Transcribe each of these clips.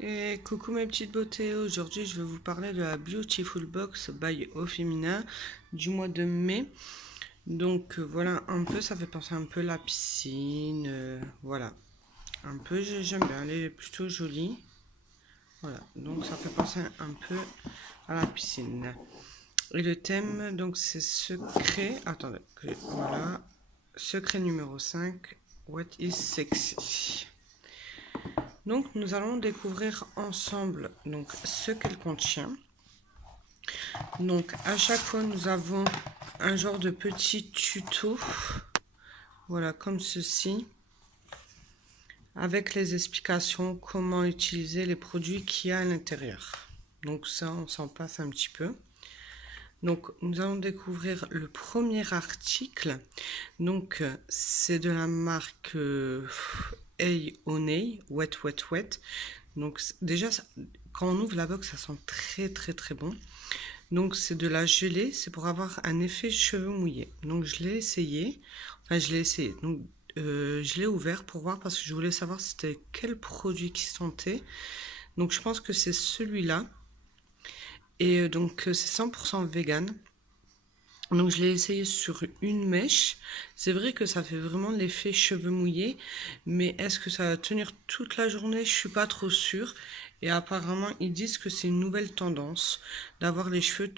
Et coucou mes petites beautés, aujourd'hui je vais vous parler de la Beautiful Box by Ofemina du mois de mai. Donc voilà un peu, ça fait penser un peu à la piscine, voilà. Un peu, j'aime bien, elle est plutôt jolie. Voilà, donc ça fait penser un peu à la piscine. Et le thème, donc c'est secret, attendez, voilà, secret numéro 5, What is sexy? Donc nous allons découvrir ensemble donc ce qu'elle contient. Donc à chaque fois nous avons un genre de petit tuto, voilà comme ceci, avec les explications comment utiliser les produits qu'il y a à l'intérieur. Donc ça on s'en passe un petit peu. Donc nous allons découvrir le premier article. Donc c'est de la marque Honey, Wet Wet Wet. Donc déjà quand on ouvre la box ça sent très bon. Donc c'est de la gelée, c'est pour avoir un effet cheveux mouillés. Donc je l'ai essayé, donc je l'ai ouvert pour voir parce que je voulais savoir c'était quel produit qui sentait. Donc je pense que c'est celui-là. Et donc c'est 100% vegan. Donc je l'ai essayé sur une mèche. C'est vrai que ça fait vraiment l'effet cheveux mouillés, mais est-ce que ça va tenir toute la journée? Je suis pas trop sûre. Et apparemment ils disent que c'est une nouvelle tendance d'avoir les cheveux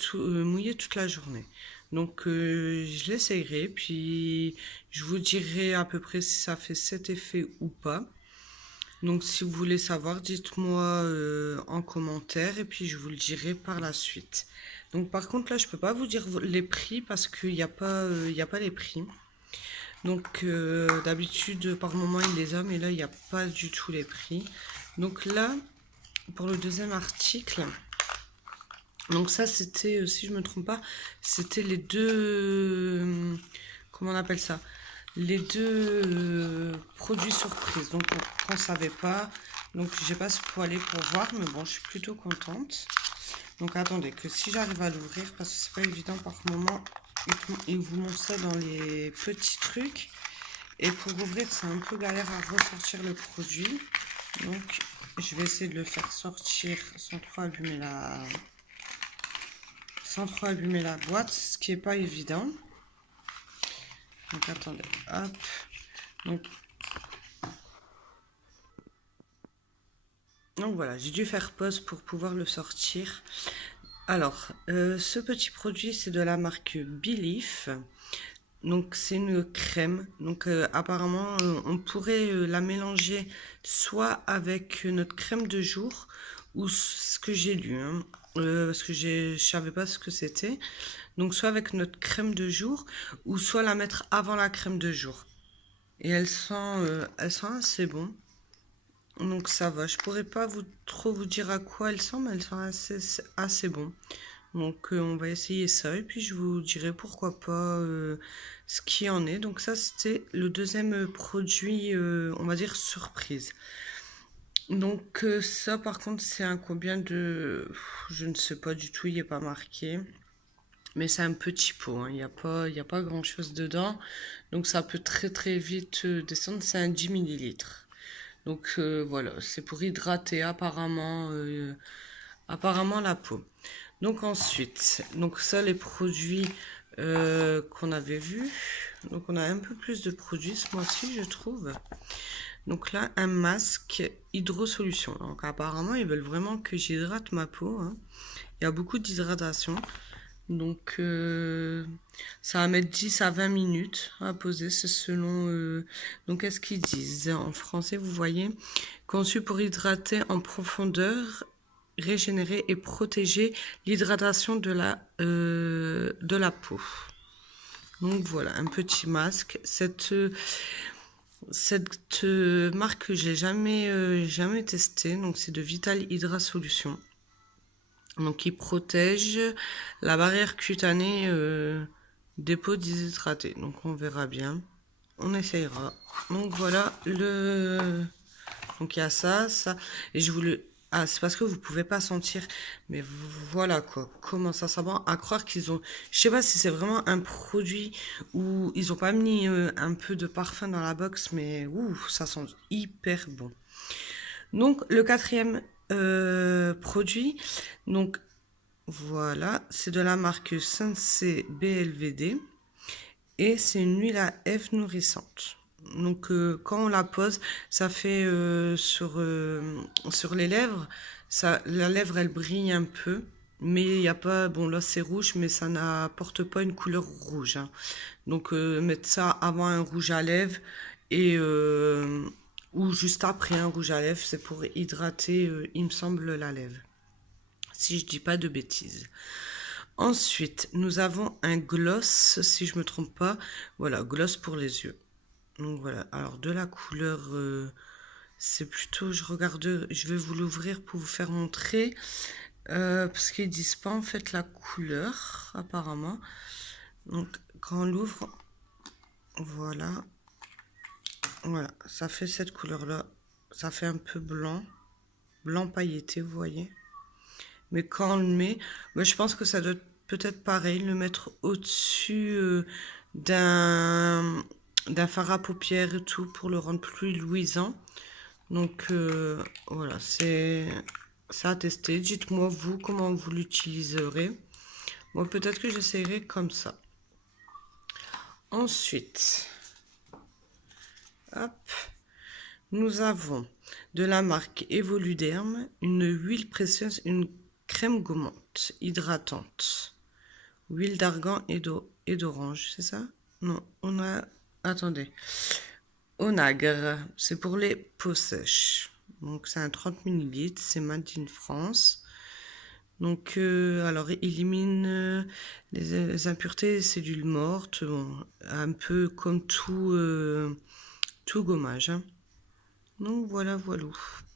mouillés toute la journée. Donc je l'essayerai, puis je vous dirai à peu près si ça fait cet effet ou pas. Donc si vous voulez savoir, dites-moi en commentaire et puis je vous le dirai par la suite. Donc par contre là je peux pas vous dire les prix parce qu'il n'y a pas, y a pas les prix. Donc d'habitude par moment il les a mais là il n'y a pas du tout les prix. Donc là pour le deuxième article, donc ça c'était, si je me trompe pas, c'était les deux, comment on appelle ça? Les deux produits surprises. Donc on ne savait pas. Donc j'ai pas aller pour voir, mais bon, je suis plutôt contente. Donc attendez, que si j'arrive à l'ouvrir, parce que c'est pas évident par moment, ils vous montrent ça dans les petits trucs. Et pour ouvrir, c'est un peu galère à ressortir le produit. Donc je vais essayer de le faire sortir sans trop abîmer la boîte, ce qui est pas évident. Donc attendez, hop. Donc voilà, j'ai dû faire pause pour pouvoir le sortir. Alors, ce petit produit, c'est de la marque Belief. Donc c'est une crème. Donc apparemment, on pourrait la mélanger soit avec notre crème de jour ou ce que j'ai lu, hein, parce que je savais pas ce que c'était. Donc soit avec notre crème de jour ou soit la mettre avant la crème de jour. Et elle sent assez bon. Donc ça va, je pourrais pas trop vous dire à quoi elles sont, mais elles sont assez bon. Donc on va essayer ça et puis je vous dirai pourquoi pas ce qui en est. Donc ça c'était le deuxième produit, on va dire surprise. Donc ça par contre c'est un combien de... Je ne sais pas du tout, il n'est pas marqué. Mais c'est un petit pot, hein. Il n'y a pas grand chose dedans. Donc ça peut très vite descendre, c'est un 10 millilitres. Donc voilà, c'est pour hydrater apparemment la peau. Donc ensuite, donc ça les produits qu'on avait vus. Donc on a un peu plus de produits ce mois-ci je trouve. Donc là un masque hydrosolution. Donc apparemment ils veulent vraiment que j'hydrate ma peau, hein. Il y a beaucoup d'hydratation. Donc ça va mettre 10 à 20 minutes à poser, c'est selon... Donc qu'est-ce qu'ils disent en français, vous voyez? Conçu pour hydrater en profondeur, régénérer et protéger l'hydratation de la peau. Donc voilà, un petit masque. Cette marque que j'ai jamais testée, donc c'est de Vital Hydra Solution. Donc il protège la barrière cutanée des peaux déshydratées. Donc on verra bien. On essayera. Donc voilà donc il y a ça. Et je voulais... Ah, c'est parce que vous pouvez pas sentir. Mais voilà quoi. Comment ça sent bon. À croire qu'ils ont... Je sais pas si c'est vraiment un produit où ils ont pas mis un peu de parfum dans la box. Mais ouh, ça sent hyper bon. Donc le quatrième produit. Donc voilà, c'est de la marque Sensei BLVD et c'est une huile à Ève nourrissante. Donc quand on la pose, ça fait sur les lèvres, la lèvre elle brille un peu, mais il n'y a pas, bon là c'est rouge, mais ça n'apporte pas une couleur rouge, hein. Donc mettre ça avant un rouge à lèvres et ou juste après un rouge à lèvres, c'est pour hydrater, il me semble, la lèvre. Si je dis pas de bêtises. Ensuite, nous avons un gloss, si je me trompe pas. Voilà, gloss pour les yeux. Donc voilà, alors de la couleur, c'est plutôt, je vais vous l'ouvrir pour vous faire montrer. Parce qu'ils disent pas en fait la couleur, apparemment. Donc quand on l'ouvre, voilà. Voilà, ça fait cette couleur-là. Ça fait un peu blanc. Blanc pailleté, vous voyez. Mais quand on le met, bah, je pense que ça doit être peut-être pareil, le mettre au-dessus d'un fard à paupières et tout pour le rendre plus luisant. Donc voilà, c'est ça à tester. Dites-moi vous comment vous l'utiliserez. Moi peut-être que j'essaierai comme ça. Ensuite, hop, nous avons de la marque Evoluderm, une huile précieuse, une crème gommante, hydratante, huile d'argan et d'orange, c'est ça? Non, on a... Attendez. Onagre, c'est pour les peaux sèches. Donc c'est un 30 ml, c'est made in France. Donc, alors, élimine les impuretés, cellules mortes, bon, un peu comme tout gommage, hein. Donc voilà, voilà,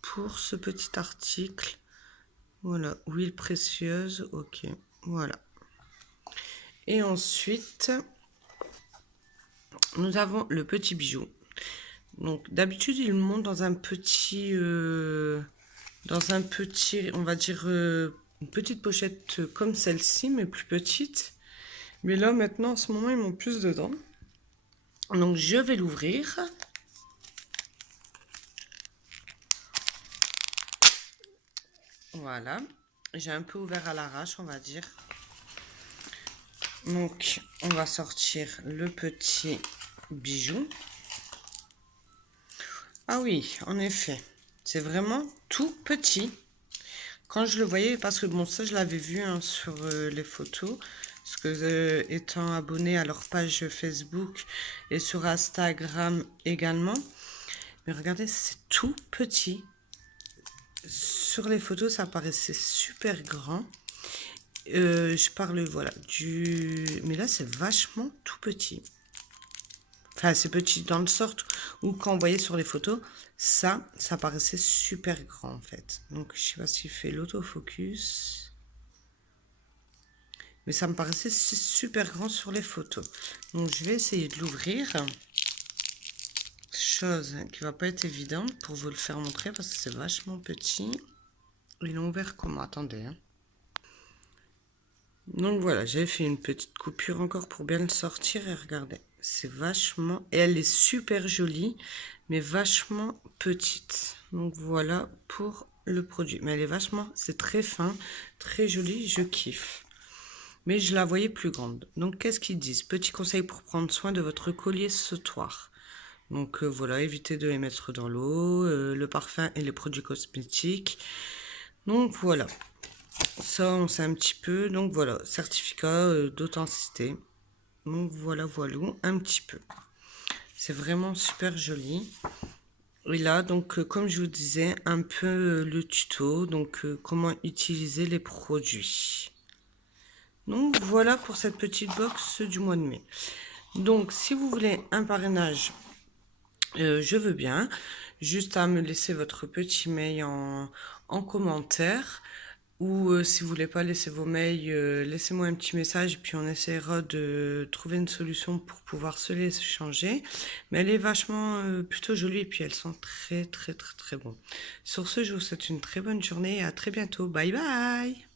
pour ce petit article. Voilà, huile précieuse, ok, voilà. Et ensuite, nous avons le petit bijou. Donc d'habitude, il monte dans un petit, on va dire, une petite pochette comme celle-ci, mais plus petite. Mais là, maintenant, en ce moment, ils montent plus dedans. Donc je vais l'ouvrir. Voilà, j'ai un peu ouvert à l'arrache, on va dire. Donc, on va sortir le petit bijou. Ah oui, en effet, c'est vraiment tout petit. Quand je le voyais, parce que bon, ça je l'avais vu hein, sur les photos, parce que étant abonné à leur page Facebook et sur Instagram également. Mais regardez, c'est tout petit. Sur les photos, ça paraissait super grand. Je parle, voilà, mais là, c'est vachement tout petit. Enfin, c'est petit dans le sorte où quand on voyait sur les photos, ça paraissait super grand, en fait. Donc, je sais pas s'il fait l'autofocus. Mais ça me paraissait super grand sur les photos. Donc, je vais essayer de l'ouvrir. Chose qui va pas être évidente pour vous le faire montrer parce que c'est vachement petit. Ils l'ont ouvert comment? Attendez, hein. Donc voilà, j'ai fait une petite coupure encore pour bien le sortir et regardez, c'est vachement... Et elle est super jolie, mais vachement petite. Donc voilà pour le produit. Mais elle est vachement... C'est très fin, très joli, je kiffe. Mais je la voyais plus grande. Donc qu'est-ce qu'ils disent? Petit conseil pour prendre soin de votre collier sautoir. Donc voilà, évitez de les mettre dans l'eau, le parfum et les produits cosmétiques. Donc voilà. Ça, on sait un petit peu. Donc voilà, certificat d'authenticité. Donc voilà, voilà, un petit peu. C'est vraiment super joli. Et là, donc, comme je vous disais, un peu le tuto. Donc, comment utiliser les produits. Donc, voilà pour cette petite box du mois de mai. Donc, si vous voulez un parrainage, je veux bien. Juste à me laisser votre petit mail en commentaire. Ou si vous voulez pas laisser vos mails, laissez-moi un petit message et puis on essaiera de trouver une solution pour pouvoir se les échanger. Mais elle est vachement plutôt jolie et puis elles sont très très très très bon. Sur ce, je vous souhaite une très bonne journée et à très bientôt. Bye bye!